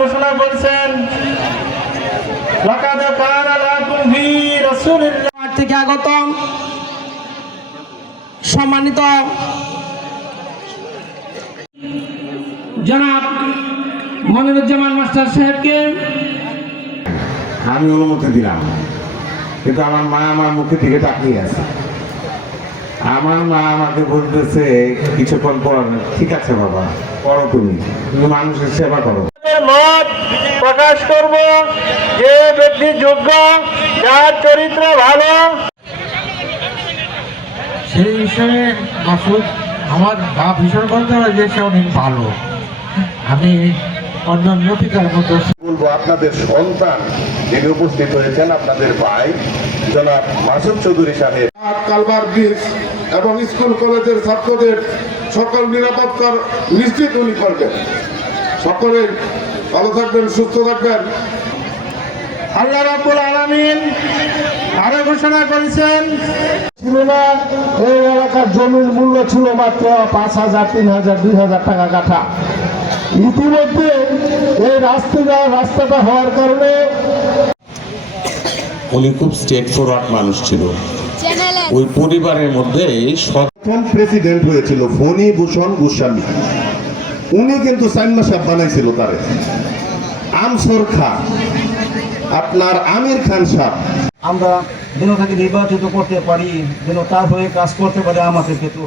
ঘোষণা করেছেন থেকে আগত সম্মানিত জনাব মনিরুজ্জামান মাস্টার সাহেবকে আমি অনুমতি দিলাম, কিন্তু আমার মা আমার মুখের দিকে তাকিয়ে আছে। আমার মা আমাকে বলতেছে কিছুক্ষণ পর, ঠিক আছে বাবা, করো, তুমি মানুষের সেবা করো। মত প্রকাশ করব, যে ব্যক্তি যোগ্য, যার চরিত্র ভালো, সেই হিসেবে মাসুদ আমার ভাব ভীষণ বলতে হয় যে সে অনেক ভালো। আমি অন্যান্য পিতার মতো বলবো, আপনাদের সন্তান যিনি উপস্থিত হয়েছেন, আপনাদের ভাই জনাব মাসুদ চৌধুরী সাহেব কালভার ব্রিজ এবং স্কুল কলেজের ছাত্রদের সকল নিরাপত্তার নিশ্চিত উনি করবেন। সকলে ভালো থাকবেন, সুস্থ থাকবেন। আল্লাহ রাব্বুল আলামিন আরো ঘোষণা করেছেন, ছিল না এই এলাকার জমির মূল্য ছিল মাত্র 5,000, 3,000, 2,000 টাকা কাঠা। ইতিমধ্যে এই রাস্তাটা হওয়ার কারণে উনি খুব স্ট্রেট ফরওয়ার্ড মানুষ ছিল। ওই পরিবারের মধ্যে প্রথম প্রেসিডেন্ট হয়েছিল ফণী ভূষণ গোস্বামী, উনি কিন্তু সাইমা সাহেব বানাইছিল তারে। আমসর খান, আপনার আমির খান সাহেব, আমরা যেন তাকে নির্বাচিত করতে পারি, যেন তার হয়ে কাজ করতে পারে আমাদেরকে। তো